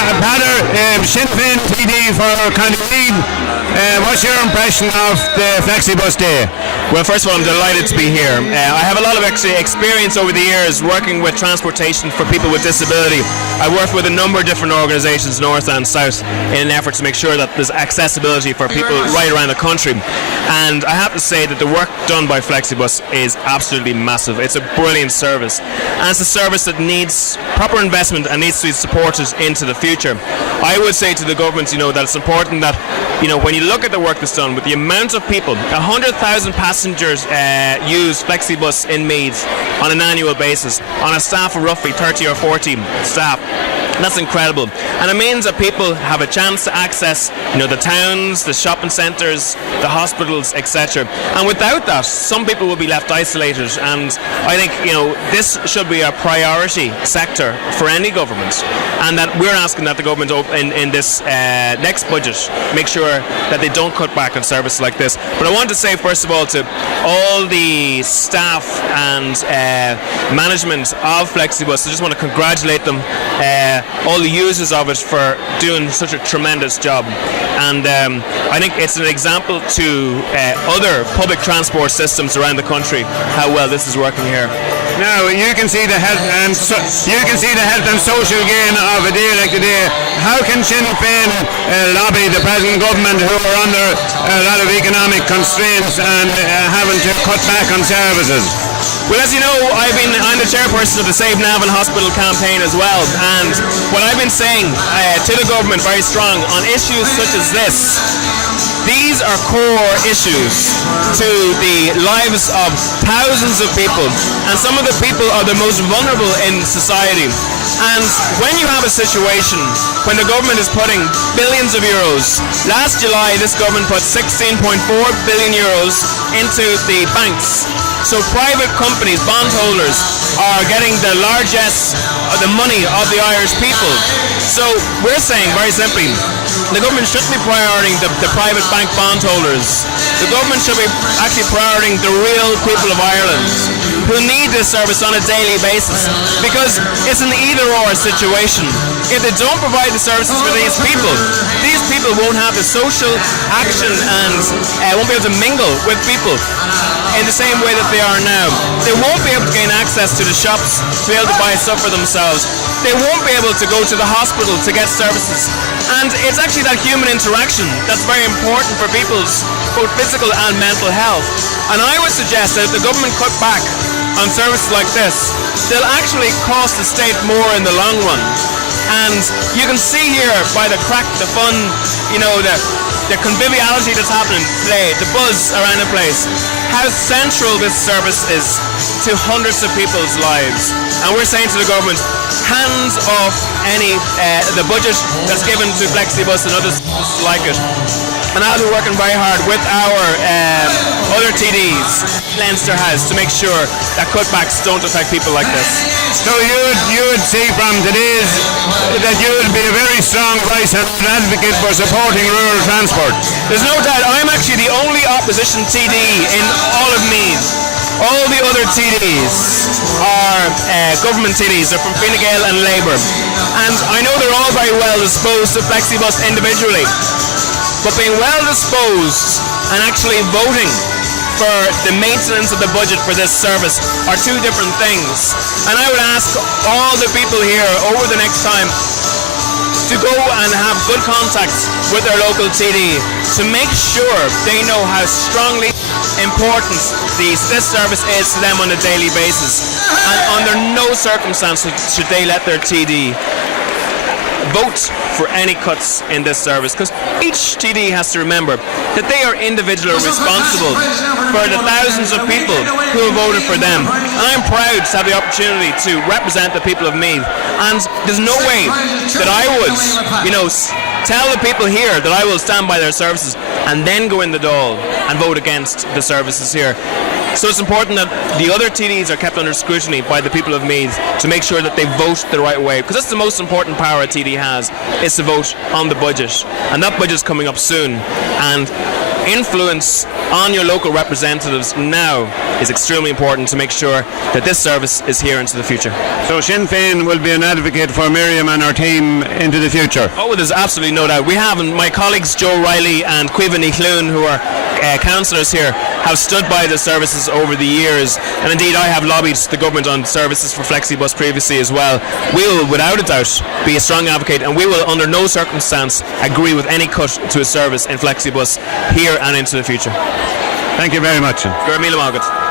Peadar Sinn Fein TD for County Meath. What's your impression of the Flexibus Day? Well, first of all, I'm delighted to be here. I have a lot of experience over the years working with transportation for people with disability. I worked with a number of different organisations, north and south, in an effort to make sure that there's accessibility for people right around the country. And I have to say that the work done by Flexibus is absolutely massive. It's a brilliant service. And it's a service that needs proper investment and needs to be supported into the future. I would say to the government, that it's important that, when you look at the work that's done, with the amount of people, 100,000 passengers use Flexibus in Meath on an annual basis, on a staff of roughly 30 or 40 staff. That's incredible, and it means that people have a chance to access, the towns, the shopping centres, the hospitals, etc. And without that, some people will be left isolated. And I think, this should be a priority sector for any government, and that we're asking that the government in this next budget make sure that they don't cut back on services like this. But I want to say, first of all, to all the staff and management of Flexibus, I just want to congratulate them. All the users of it for doing such a tremendous job, and I think it's an example to other public transport systems around the country how well this is working here. Now you can see the health and social gain of a day like today. How can Sinn Féin lobby the present government, who are under a lot of economic constraints and having to cut back on services? Well, as you know, I'm the chairperson of the Save Navan Hospital campaign as well, and what I've been saying to the government very strong on issues such as this, these are core issues to the lives of thousands of people, and some of the people are the most vulnerable in society. And when you have a situation when the government is putting billions of euros, last July this government put 16.4 billion euros into the banks. So private companies, bondholders, are getting the largesse of the money of the Irish people. So we're saying very simply, the government shouldn't be prioritizing the private bank bondholders. The government should be actually prioritizing the real people of Ireland who need this service on a daily basis, because it's an either-or situation. If they don't provide the services for these people won't have the social action and won't be able to mingle with people in the same way that they are now. They won't be able to gain access to the shops to be able to buy stuff for themselves. They won't be able to go to the hospital to get services. And it's actually that human interaction that's very important for people's both physical and mental health. And I would suggest that if the government cut back on services like this, they'll actually cost the state more in the long run. And you can see here by the crack, the fun, the conviviality that's happening today, the buzz around the place, how central this service is to hundreds of people's lives. And we're saying to the government, hands off the budget that's given to Flexibus and others like it. And I'll be working very hard with our other TDs, Leinster House, to make sure that cutbacks don't affect people like this. So you would see from today's that you would be a very strong voice and an advocate for supporting rural transport. There's no doubt. I'm actually the only opposition TD in all of Meath. All the other TDs are government TDs. They're from Fine Gael and Labour. And I know they're all very well disposed to Flexibus individually. But being well disposed and actually voting for the maintenance of the budget for this service are two different things. And I would ask all the people here over the next time to go and have good contacts with their local TD to make sure they know how strongly important this service is to them on a daily basis. And under no circumstances should they let their TD vote for any cuts in this service, because each TD has to remember that they are individually responsible for the thousands of people who have voted for them. And I'm proud to have the opportunity to represent the people of Meath. And there's no way that I would, tell the people here that I will stand by their services and then go in the Dáil and vote against the services here. So it's important that the other TDs are kept under scrutiny by the people of Meath to make sure that they vote the right way, because that's the most important power a TD has, is to vote on the budget. And that budget's coming up soon. And influence on your local representatives now is extremely important to make sure that this service is here into the future. So Sinn Féin will be an advocate for Miriam and our team into the future. Oh, there's absolutely no doubt. We have, and my colleagues Joe Riley and Cuivan Clune, who are councillors here, have stood by the services over the years, and indeed I have lobbied the government on services for Flexibus previously as well. We will without a doubt be a strong advocate, and we will under no circumstance agree with any cut to a service in Flexibus here and into the future. Thank you very much. Gur míle mágat.